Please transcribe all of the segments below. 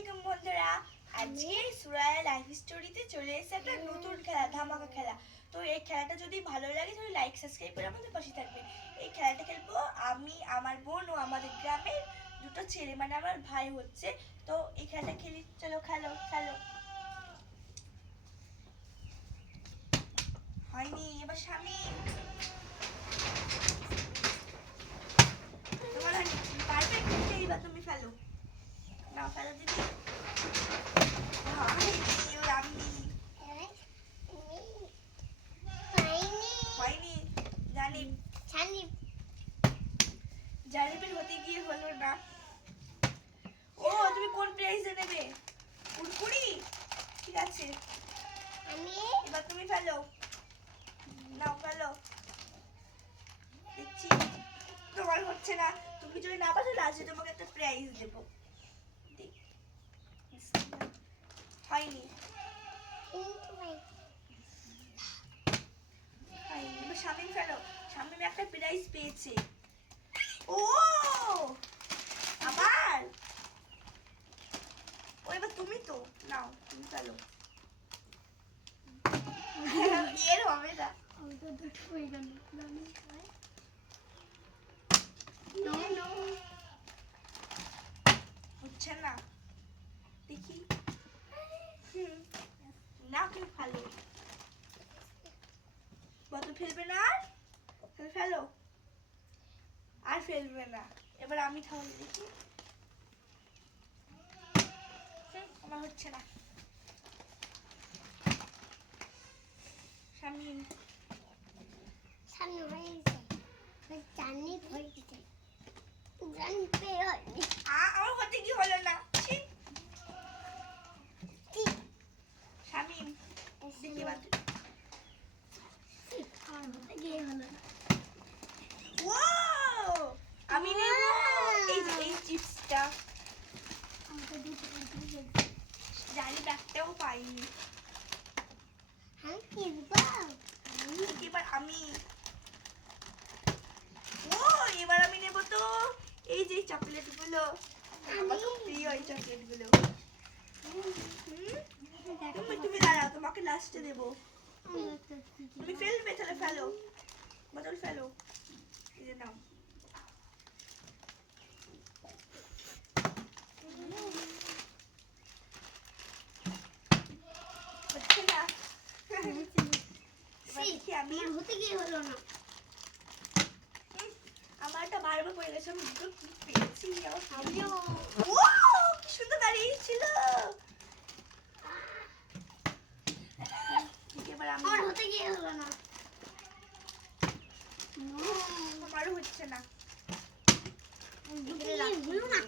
আলাইকুম বন্ধুরা। আজকে সুরায়া লাইফ স্টোরিতে চলে এসেছে একটা নতুন খেলা, ধামাকা খেলা। তো এই খেলাটা যদি ভালো লাগে তাহলে লাইক সাবস্ক্রাইব করে আমাদের পাশে থাকবে। এই খেলাটা খেলবো আমি, আমার বোন ও আমাদের গ্রামের দুটো ছেলে, মানে আমার ভাই হচ্ছে। তো এই খেলাটা খেলি, চলো খেলো খেলো। হয়নি, এবার স্বামী তোমার হয়নি, তুমি পারবে খেলতে, এবার তুমি ফেলো। নাও ফেলো দিদি। জারিবের হতে গিয়ে হলো না। ও তুমি কোন প্রাইজে নেবে? কুরকুরি, ঠিক আছে। এবার তুমি ফেলো, নাও ফেলো। দেখছি তোমার হচ্ছে না। তুমি যদি না পারো লাস্টে তোমাকে একটা প্রাইজ দেব। হয়নি, এবার শামিম ফেলো। শামিম একটা প্রাইজ পেয়েছে। ও আবার ও, এবার তুমি তো নাও, তুমি ফেলো। এর হবে না, হচ্ছে না। দেখি না, তুমি ফেলো। কত ফেলবে না? আর ফেলো, আর ফেলবে না। এবার আমি তাহলে দেখি, আমার হচ্ছে না। শামিম আমার হতে কি হলো না। শামিম দেখি এবার। ও আমি নেব এই যে এই চিপসটা। জানি ব্যাগটাও পাইনি। এবার আমি, ও এবার আমি নেব তো এই যে চকলেট গুলো। আমার খুব প্রিয় এই চকলেট গুলো। তুমি দাঁড়াও, তোমাকে লাস্টে দেবো। তুমি ফেলবে, তাহলে ফেলো, বোতল ফেলো। এই যে নাও। হচ্ছে না। আমি হতে গিয়ে হলো না। আমার একটা বারবার পড়ে গেছে, আমি দুটো কি পেয়েছি। আমিও ও কি সুন্দর দাঁড়িয়ে ছিল। এবার আমার হতে গিয়ে হলো না। আমারও হচ্ছে না। হলো না।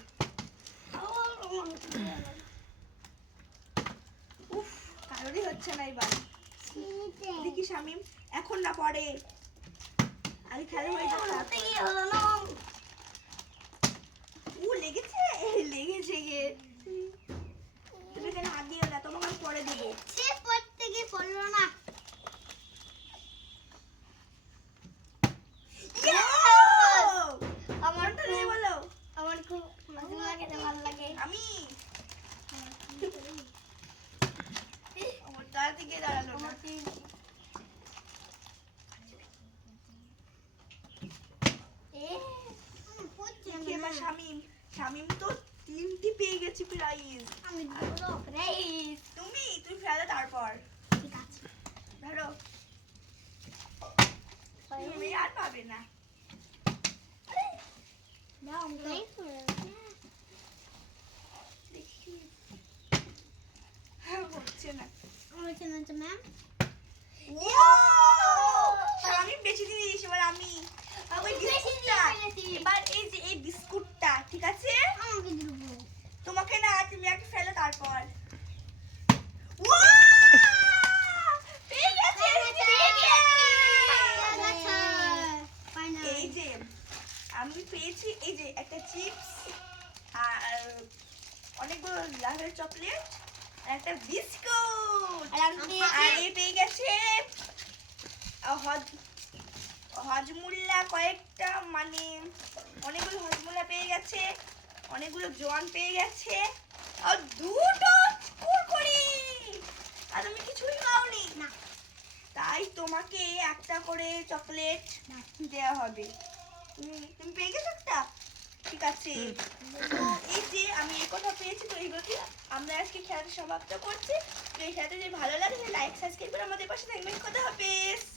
উফ, কারোরই হচ্ছে না এবার। দেখি শামিম, এখন না পরে, আগে খেলা হয়ে যাবে। হতে গিয়ে হলো না। ও লেগেছে, লেগেছে গে। তুমি কেন হাত দিও না, তোমাকে আমি পরে দেবো। সে পড়তে গিয়ে পড়লো না। আমার তো নেই বলো। আমার খুব ভালো লাগে, ভালো লাগে। আমি আমার তার দিকে দাঁড়ালো না। এবার শামিম, শামিম তো 3টি পেয়ে গেছি প্রাইজ। আমি দুটো প্রাইজ। তুমি ফেলো তারপর। ঠিক আছে, ধরো, তুমি আর পাবে না। দাও প্রাইজ। দেখি হচ্ছে না। হচ্ছে না তো ম্যাম। শামিম বেশি দিয়ে দিয়েছি, এবার আমি। ওই বিস্কুটটা, এবার এই যে এই বিস্কুটটা, ঠিক আছে। আমাকে দেবো। তোমাকে না, তুমি আগে ফেলো তারপর। এই যে আমি পেয়েছি এই যে একটা চিপস আর অনেকগুলো লাভের চকলেট আর একটা বিস্কুট। আর এই পেয়ে গেছে হজমুল্লা কয়েকটা, মানে অনেকগুলো হজমুল্লা পেয়ে গেছে, অনেকগুলো জোয়ান পেয়ে গেছে, আর দুটো কুরকুরি আর তুমি কিছুই খাওনি না। তাই তোমাকে একটা করে চকলেট না। দেওয়া হবে। তুমি পেয়ে গেছো একটা? ঠিক আছে। তো এই যে আমি এই কথা পেয়েছি, তো এইগুলোকে আমরা আজকে খেলাটা সমাপ্ত করছি। তো এই খেলাটা যদি ভালো লাগে লাইক সাবস্ক্রাইব করে আমাদের পাশে থাকবেন। কথা হবে।